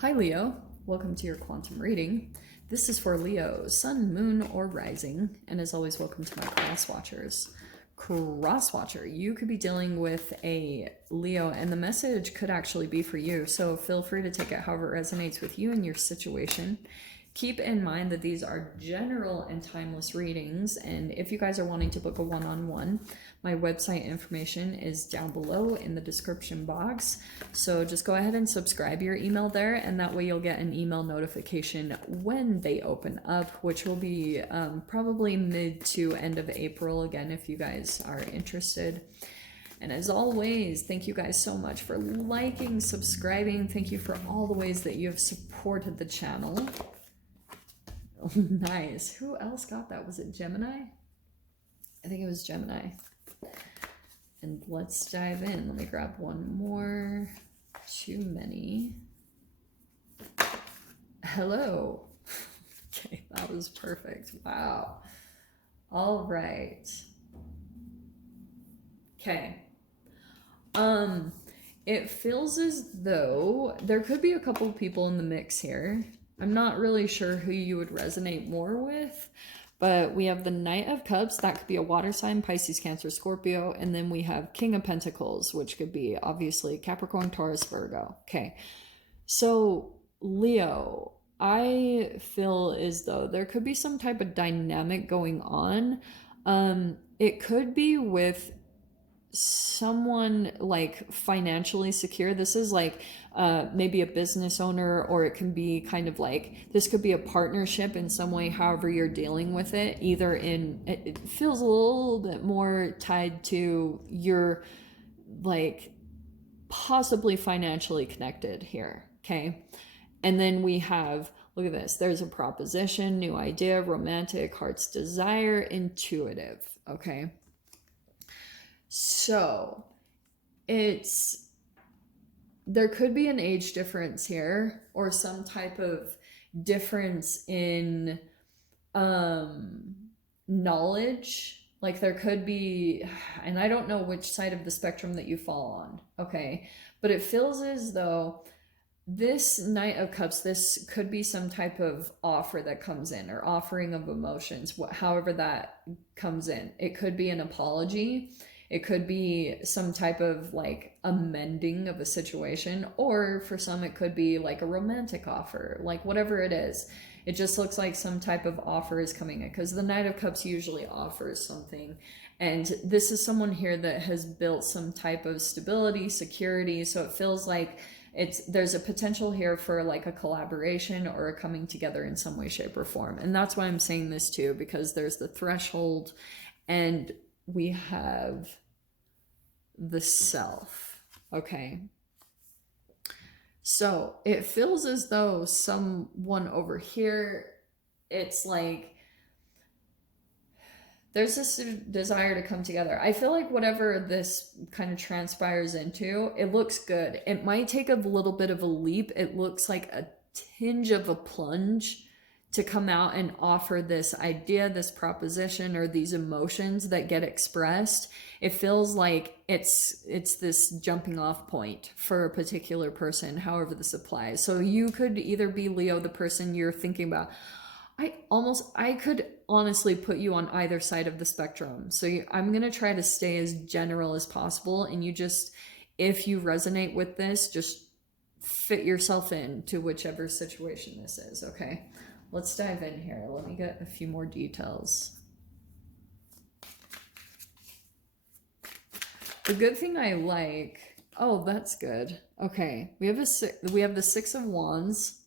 Hi Leo, welcome to your quantum reading. This is for Leo, sun, moon, or rising, and as always, welcome to my cross watchers. Cross watcher, you could be dealing with a Leo, and the message could actually be for you, so feel free to take it however it resonates with you and your situation. Keep in mind that these are general and timeless readings, and if you guys are wanting to book a one-on-one, my website information is down below in the description box. So just go ahead and subscribe your email there, and that way you'll get an email notification when they open up, which will be probably mid to end of April again if you guys are interested. And as always, thank you guys so much for liking, subscribing. Thank you for all the ways that you have supported the channel. Oh, nice. Who else got that? Was it Gemini? I think it was Gemini. And let's dive in. Let me grab one more. Too many. Hello. Okay, that was perfect. Wow. All right. Okay. It feels as though there could be a couple of people in the mix here. I'm not really sure who you would resonate more with, but we have the Knight of Cups. That could be a water sign, Pisces, Cancer, Scorpio. And then we have King of Pentacles, which could be obviously Capricorn, Taurus, Virgo. Okay. So Leo, I feel as though there could be some type of dynamic going on. It could be with someone like financially secure. This is like maybe a business owner, or it can be kind of like this could be a partnership in some way, however you're dealing with it. Either in it feels a little bit more tied to your like possibly financially connected here. Okay. And then we have, look at this, there's a proposition, new idea, romantic, heart's desire, intuitive. Okay. So there could be an age difference here, or some type of difference in knowledge. Like there could be, and I don't know which side of the spectrum that you fall on, okay? But it feels as though this Knight of Cups, this could be some type of offer that comes in, or offering of emotions, however that comes in. It could be an apology. It could be some type of like amending of a situation, or for some it could be like a romantic offer, like whatever it is. It just looks like some type of offer is coming in, because the Knight of Cups usually offers something. And this is someone here that has built some type of stability, security. So it feels like there's a potential here for like a collaboration or a coming together in some way, shape, or form. And that's why I'm saying this too, because there's the threshold, and we have the self. Okay. So it feels as though someone over here, it's like there's this desire to come together. I feel like whatever this kind of transpires into, it looks good. It might take a little bit of a leap. It looks like a tinge of a plunge to come out and offer this idea, this proposition, or these emotions that get expressed. It feels like it's this jumping off point for a particular person, however this applies. So you could either be Leo, the person you're thinking about. I could honestly put you on either side of the spectrum. So I'm going to try to stay as general as possible. And you just, if you resonate with this, just fit yourself into whichever situation this is. Okay. Let's dive in here. Let me get a few more details. The good thing I like, oh, that's good. Okay. We have the Six of Wands.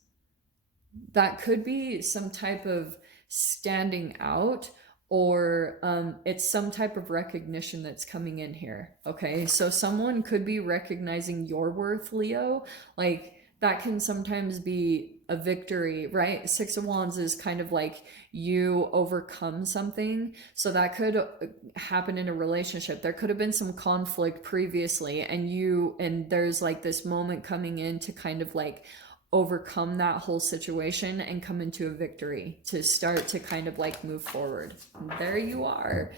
That could be some type of standing out, or it's some type of recognition that's coming in here. Okay. So someone could be recognizing your worth, Leo. Like that can sometimes be a victory, right? Six of Wands is kind of like you overcome something. So that could happen in a relationship. There could have been some conflict previously, and there's like this moment coming in to kind of like overcome that whole situation and come into a victory, to start to kind of like move forward. And there you are.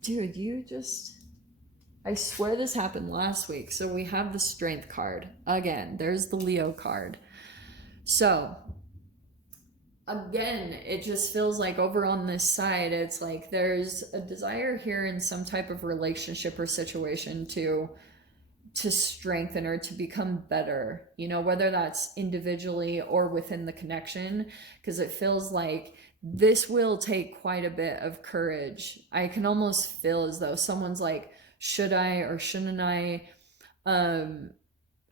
Dude, I swear this happened last week. So we have the Strength card. Again, there's the Leo card. So again, it just feels like over on this side, it's like there's a desire here in some type of relationship or situation to strengthen or to become better, you know, whether that's individually or within the connection, because it feels like this will take quite a bit of courage. I can almost feel as though someone's like, should I or shouldn't I,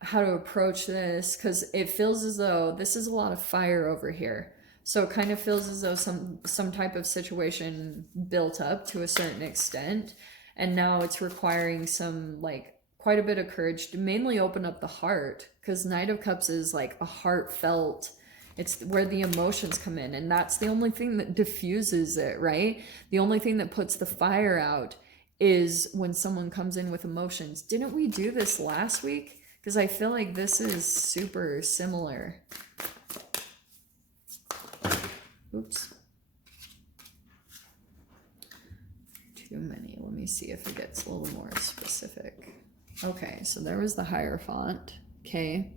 how to approach this, because it feels as though this is a lot of fire over here. So it kind of feels as though some type of situation built up to a certain extent, and now it's requiring some like quite a bit of courage to mainly open up the heart, because Knight of Cups is like a heartfelt, it's where the emotions come in, and that's the only thing that diffuses it, right? The only thing that puts the fire out is when someone comes in with emotions. Didn't we do this last week? Because I feel like this is super similar. Oops. Too many. Let me see if it gets a little more specific. Okay, so there was the Hierophant. Okay.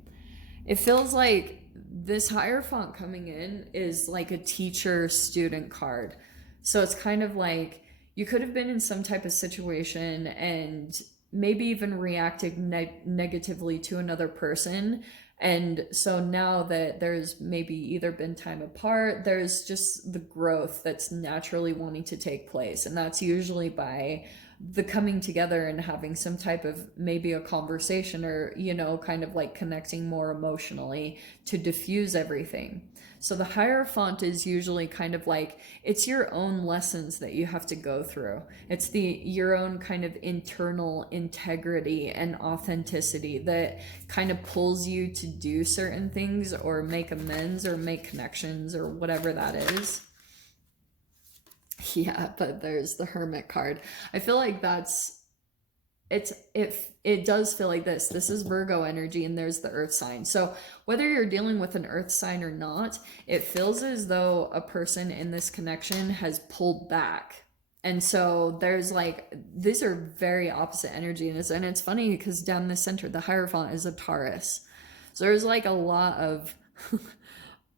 It feels like this Hierophant coming in is like a teacher-student card. So it's kind of like you could have been in some type of situation and maybe even reacted negatively to another person. And so now that there's maybe either been time apart, there's just the growth that's naturally wanting to take place. And that's usually by the coming together and having some type of maybe a conversation, or, you know, kind of like connecting more emotionally to diffuse everything. So the Hierophant is usually kind of like, it's your own lessons that you have to go through. It's your own kind of internal integrity and authenticity that kind of pulls you to do certain things or make amends or make connections or whatever that is. Yeah, but there's the Hermit card. I feel like it does feel like this is Virgo energy, and there's the earth sign. So whether you're dealing with an earth sign or not, it feels as though a person in this connection has pulled back. And so there's like, these are very opposite energy, and it's funny because down the center the Hierophant is a Taurus. So there's like a lot of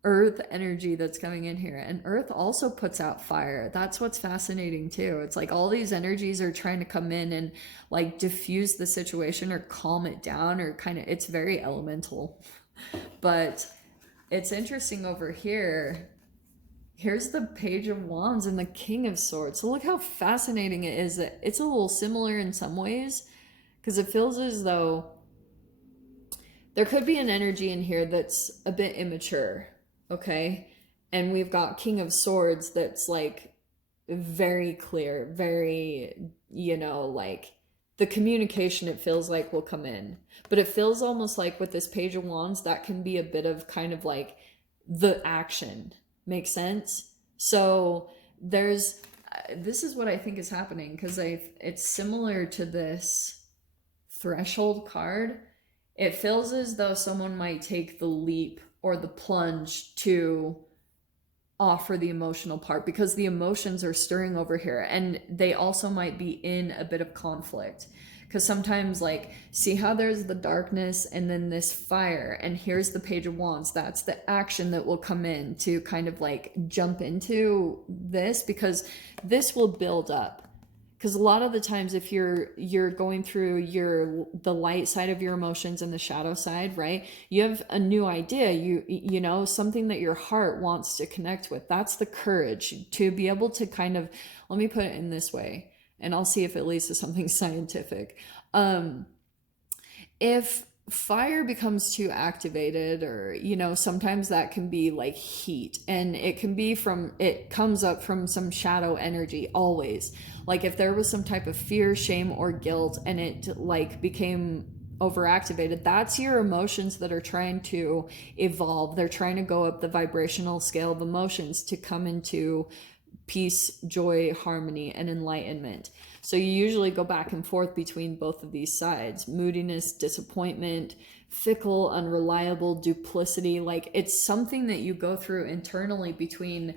earth energy that's coming in here, and earth also puts out fire. That's what's fascinating too. It's like all these energies are trying to come in and like diffuse the situation or calm it down, or kind of, it's very elemental. But it's interesting over here. Here's the Page of Wands and the King of Swords. So look how fascinating it is. That it's a little similar in some ways, because it feels as though there could be an energy in here that's a bit immature. Okay, and we've got King of Swords that's like very clear, very, you know, like the communication, it feels like, will come in. But it feels almost like with this Page of Wands, that can be a bit of kind of like the action. Make sense? So there's, this is what I think is happening, because it's similar to this Threshold card. It feels as though someone might take the leap or the plunge to offer the emotional part, because the emotions are stirring over here, and they also might be in a bit of conflict. Because sometimes, like, see how there's the darkness and then this fire, and here's the Page of Wands. That's the action that will come in to kind of like jump into this, because this will build up. Because a lot of the times, if you're going through the light side of your emotions and the shadow side, right? You have a new idea, you know, something that your heart wants to connect with. That's the courage to be able to kind of, let me put it in this way, and I'll see if it leads to something scientific. If fire becomes too activated, or, you know, sometimes that can be like heat, and it comes up from some shadow energy always. Like if there was some type of fear, shame, or guilt, and it like became overactivated, that's your emotions that are trying to evolve. They're trying to go up the vibrational scale of emotions to come into peace, joy, harmony, and enlightenment. So you usually go back and forth between both of these sides: moodiness, disappointment, fickle, unreliable, duplicity. Like it's something that you go through internally between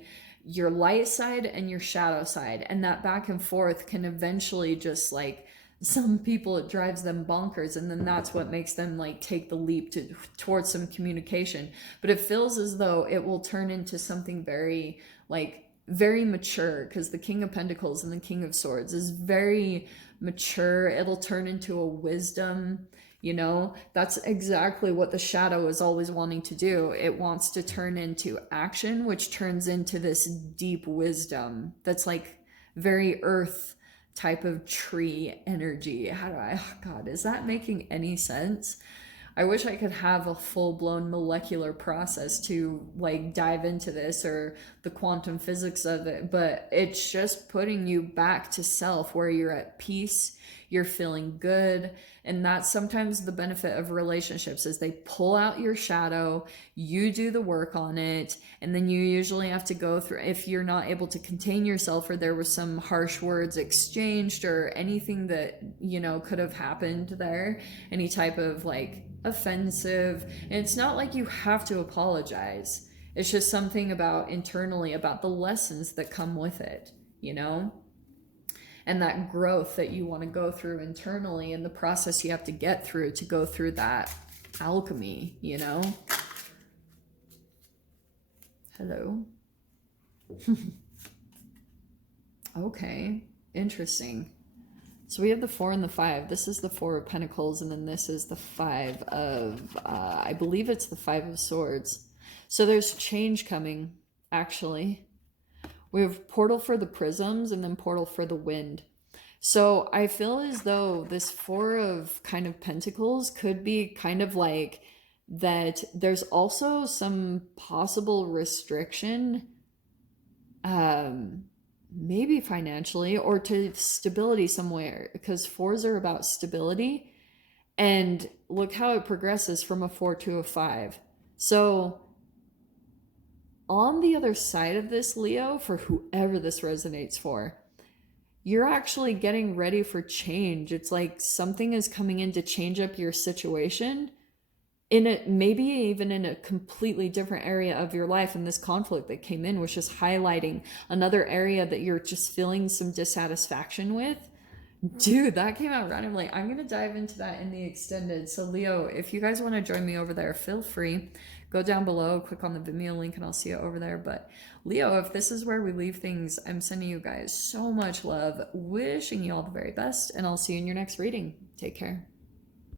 your light side and your shadow side, and that back and forth can eventually just like some people it drives them bonkers, and then that's what makes them like take the leap towards some communication. But it feels as though it will turn into something very like very mature, because the King of Pentacles and the King of Swords is very mature. It'll turn into a wisdom. You know, that's exactly what the shadow is always wanting to do. It wants to turn into action, which turns into this deep wisdom that's like very earth type of tree energy. How do I, oh God, is that making any sense? I wish I could have a full-blown molecular process to like dive into this, or the quantum physics of it, but it's just putting you back to self, where you're at peace, you're feeling good. And that's sometimes the benefit of relationships, is they pull out your shadow, you do the work on it, and then you usually have to go through, if you're not able to contain yourself, or there was some harsh words exchanged, or anything that, you know, could have happened there, any type of like offensive. And it's not like you have to apologize. It's just something about internally, about the lessons that come with it, you know? And that growth that you want to go through internally, and the process you have to get through to go through that alchemy, you know? Hello. Okay, interesting. So we have the 4 and the 5. This is the 4 of Pentacles, and then this is the 5 of, I believe it's the 5 of Swords. So there's change coming, actually. We have portal for the prisms, and then portal for the wind. So I feel as though this 4 of kind of Pentacles could be kind of like that there's also some possible restriction, maybe financially, or to stability somewhere, because 4s are about stability. And look how it progresses from a 4 to a 5. So on the other side of this, Leo, for whoever this resonates for, you're actually getting ready for change. It's like something is coming in to change up your situation in a, maybe even in a completely different area of your life. And this conflict that came in was just highlighting another area that you're just feeling some dissatisfaction with. Dude, that came out randomly. I'm going to dive into that in the extended. So Leo, if you guys want to join me over there, feel free. Go down below, click on the Vimeo link, and I'll see you over there. But Leo, if this is where we leave things, I'm sending you guys so much love, wishing you all the very best, and I'll see you in your next reading. Take care.